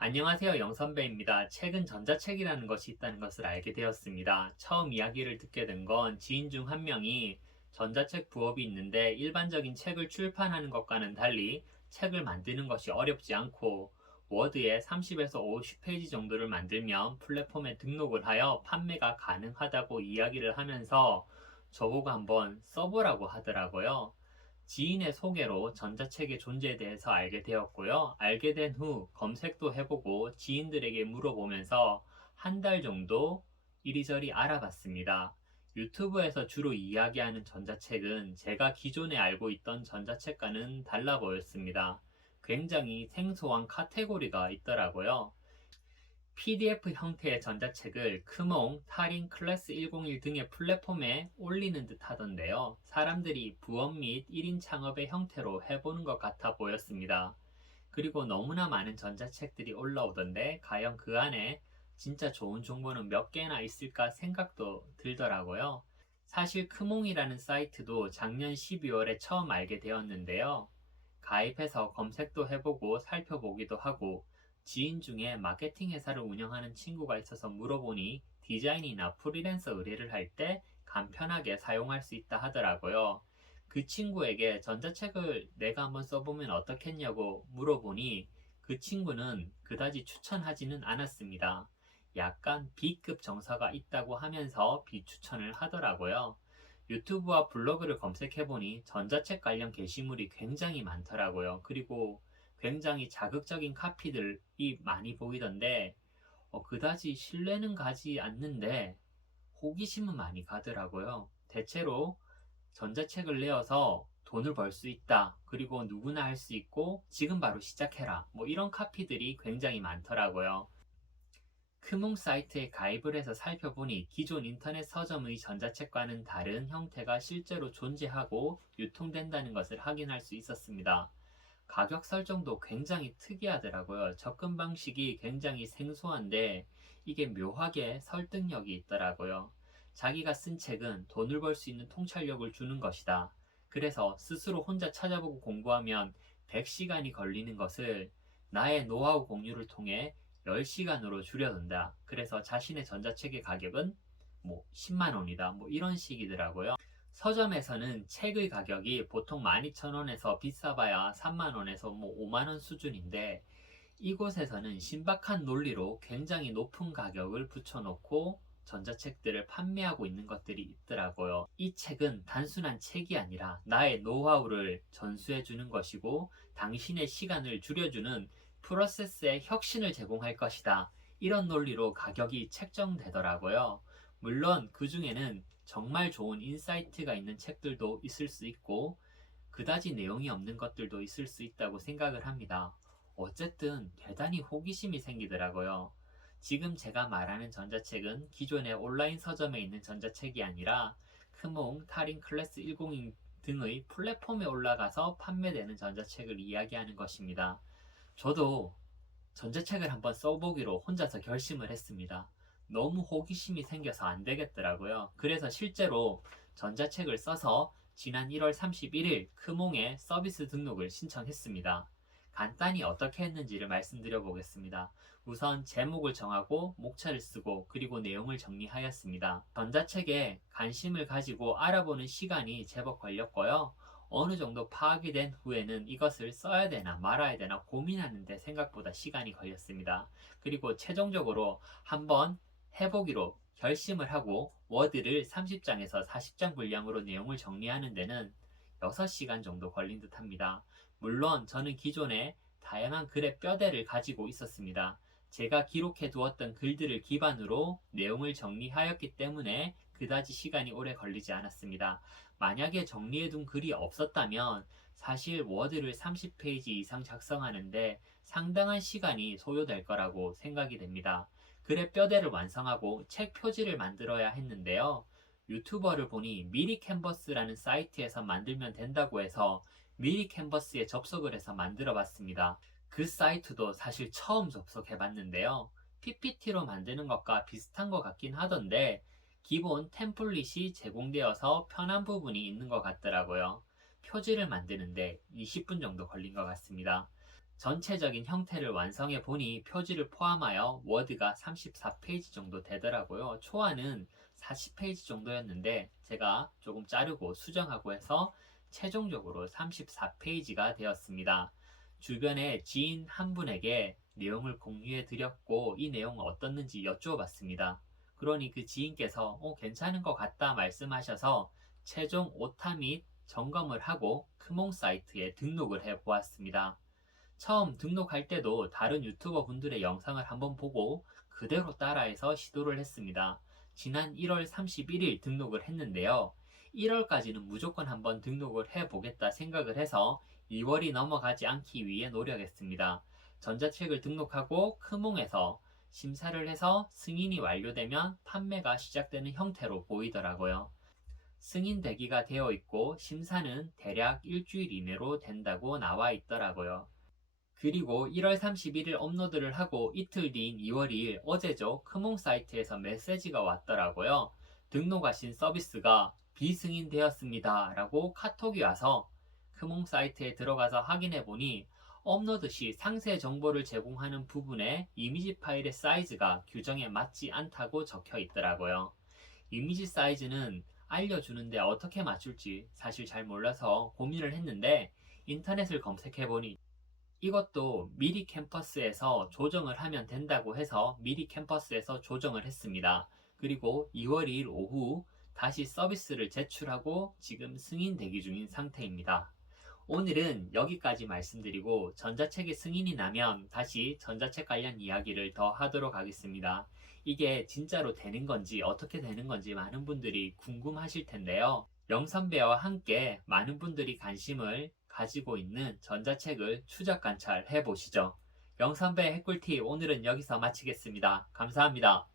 안녕하세요, 영선배입니다. 최근 전자책이라는 것이 있다는 것을 알게 되었습니다. 처음 이야기를 듣게 된 건 지인 중 한 명이 전자책 부업이 있는데 일반적인 책을 출판하는 것과는 달리 책을 만드는 것이 어렵지 않고 워드에 30에서 50페이지 정도를 만들면 플랫폼에 등록을 하여 판매가 가능하다고 이야기를 하면서 저보고 한번 써보라고 하더라고요. 지인의 소개로 전자책의 존재에 대해서 알게 되었고요. 알게 된 후 검색도 해보고 지인들에게 물어보면서 한 달 정도 이리저리 알아봤습니다. 유튜브에서 주로 이야기하는 전자책은 제가 기존에 알고 있던 전자책과는 달라 보였습니다. 굉장히 생소한 카테고리가 있더라고요. PDF 형태의 전자책을 크몽, 타린, 클래스 101 등의 플랫폼에 올리는 듯 하던데요. 사람들이 부업 및 1인 창업의 형태로 해보는 것 같아 보였습니다. 그리고 너무나 많은 전자책들이 올라오던데 과연 그 안에 진짜 좋은 정보는 몇 개나 있을까 생각도 들더라고요. 사실 크몽이라는 사이트도 작년 12월에 처음 알게 되었는데요. 가입해서 검색도 해보고 살펴보기도 하고 지인 중에 마케팅 회사를 운영하는 친구가 있어서 물어보니 디자인이나 프리랜서 의뢰를 할 때 간편하게 사용할 수 있다 하더라고요. 그 친구에게 전자책을 내가 한번 써보면 어떻겠냐고 물어보니 그 친구는 그다지 추천하지는 않았습니다. 약간 B급 정서가 있다고 하면서 비추천을 하더라고요. 유튜브와 블로그를 검색해보니 전자책 관련 게시물이 굉장히 많더라고요. 그리고 굉장히 자극적인 카피들이 많이 보이던데, 그다지 신뢰는 가지 않는데, 호기심은 많이 가더라고요. 대체로 전자책을 내어서 돈을 벌 수 있다. 그리고 누구나 할 수 있고, 지금 바로 시작해라. 뭐 이런 카피들이 굉장히 많더라고요. 크몽 사이트에 가입을 해서 살펴보니 기존 인터넷 서점의 전자책과는 다른 형태가 실제로 존재하고 유통된다는 것을 확인할 수 있었습니다. 가격 설정도 굉장히 특이하더라고요. 접근 방식이 굉장히 생소한데 이게 묘하게 설득력이 있더라고요. 자기가 쓴 책은 돈을 벌 수 있는 통찰력을 주는 것이다. 그래서 스스로 혼자 찾아보고 공부하면 100시간이 걸리는 것을 나의 노하우 공유를 통해 10시간으로 줄여둔다. 그래서 자신의 전자책의 가격은 뭐 10만 원이다. 뭐 이런 식이더라고요. 서점에서는 책의 가격이 보통 12,000원에서 비싸봐야 3만원에서 뭐 5만원 수준인데 이곳에서는 신박한 논리로 굉장히 높은 가격을 붙여놓고 전자책들을 판매하고 있는 것들이 있더라고요. 이 책은 단순한 책이 아니라 나의 노하우를 전수해 주는 것이고 당신의 시간을 줄여주는 프로세스의 혁신을 제공할 것이다. 이런 논리로 가격이 책정되더라고요. 물론 그 중에는 정말 좋은 인사이트가 있는 책들도 있을 수 있고 그다지 내용이 없는 것들도 있을 수 있다고 생각을 합니다. 어쨌든 대단히 호기심이 생기더라고요. 지금 제가 말하는 전자책은 기존의 온라인 서점에 있는 전자책이 아니라 크몽, 타린, 클래스 102 등의 플랫폼에 올라가서 판매되는 전자책을 이야기하는 것입니다. 저도 전자책을 한번 써보기로 혼자서 결심을 했습니다. 너무 호기심이 생겨서 안 되겠더라고요. 그래서 실제로 전자책을 써서 지난 1월 31일 크몽에 서비스 등록을 신청했습니다. 간단히 어떻게 했는지를 말씀드려 보겠습니다. 우선 제목을 정하고 목차를 쓰고 그리고 내용을 정리하였습니다. 전자책에 관심을 가지고 알아보는 시간이 제법 걸렸고요. 어느 정도 파악이 된 후에는 이것을 써야 되나 말아야 되나 고민하는데 생각보다 시간이 걸렸습니다. 그리고 최종적으로 한번 해보기로 결심을 하고 워드를 30장에서 40장 분량으로 내용을 정리하는 데는 6시간 정도 걸린 듯 합니다. 물론 저는 기존에 다양한 글의 뼈대를 가지고 있었습니다. 제가 기록해 두었던 글들을 기반으로 내용을 정리하였기 때문에 그다지 시간이 오래 걸리지 않았습니다. 만약에 정리해둔 글이 없었다면 사실 워드를 30페이지 이상 작성하는데 상당한 시간이 소요될 거라고 생각이 됩니다. 글의 뼈대를 완성하고 책 표지를 만들어야 했는데요. 유튜버를 보니 미리 캔버스라는 사이트에서 만들면 된다고 해서 미리 캔버스에 접속을 해서 만들어 봤습니다. 그 사이트도 사실 처음 접속해 봤는데요. PPT로 만드는 것과 비슷한 것 같긴 하던데 기본 템플릿이 제공되어서 편한 부분이 있는 것 같더라고요. 표지를 만드는데 20분 정도 걸린 것 같습니다. 전체적인 형태를 완성해 보니 표지를 포함하여 워드가 34페이지 정도 되더라고요. 초안은 40페이지 정도였는데 제가 조금 자르고 수정하고 해서 최종적으로 34페이지가 되었습니다. 주변에 지인 한 분에게 내용을 공유해 드렸고 이 내용은 어떻는지 여쭈어봤습니다. 그러니 그 지인께서 괜찮은 것 같다 말씀하셔서 최종 오타 및 점검을 하고 크몽 사이트에 등록을 해 보았습니다. 처음 등록할 때도 다른 유튜버 분들의 영상을 한번 보고 그대로 따라해서 시도를 했습니다. 지난 1월 31일 등록을 했는데요. 1월까지는 무조건 한번 등록을 해보겠다 생각을 해서 2월이 넘어가지 않기 위해 노력했습니다. 전자책을 등록하고 크몽에서 심사를 해서 승인이 완료되면 판매가 시작되는 형태로 보이더라고요. 승인 대기가 되어 있고 심사는 대략 일주일 이내로 된다고 나와 있더라고요. 그리고 1월 31일 업로드를 하고 이틀 뒤인 2월 2일 어제죠. 크몽 사이트에서 메시지가 왔더라고요. 등록하신 서비스가 비승인되었습니다 라고 카톡이 와서 크몽 사이트에 들어가서 확인해 보니 업로드 시 상세 정보를 제공하는 부분에 이미지 파일의 사이즈가 규정에 맞지 않다고 적혀 있더라고요. 이미지 사이즈는 알려주는데 어떻게 맞출지 사실 잘 몰라서 고민을 했는데 인터넷을 검색해 보니 이것도 미리 캠퍼스에서 조정을 하면 된다고 해서 미리 캠퍼스에서 조정을 했습니다. 그리고 2월 2일 오후 다시 서비스를 제출하고 지금 승인 대기 중인 상태입니다. 오늘은 여기까지 말씀드리고 전자책이 승인이 나면 다시 전자책 관련 이야기를 더 하도록 하겠습니다. 이게 진짜로 되는 건지 어떻게 되는 건지 많은 분들이 궁금하실 텐데요. 영선배와 함께 많은 분들이 관심을 가지고 있는 전자책을 추적 관찰해 보시죠. 영선배 핵꿀팁 오늘은 여기서 마치겠습니다. 감사합니다.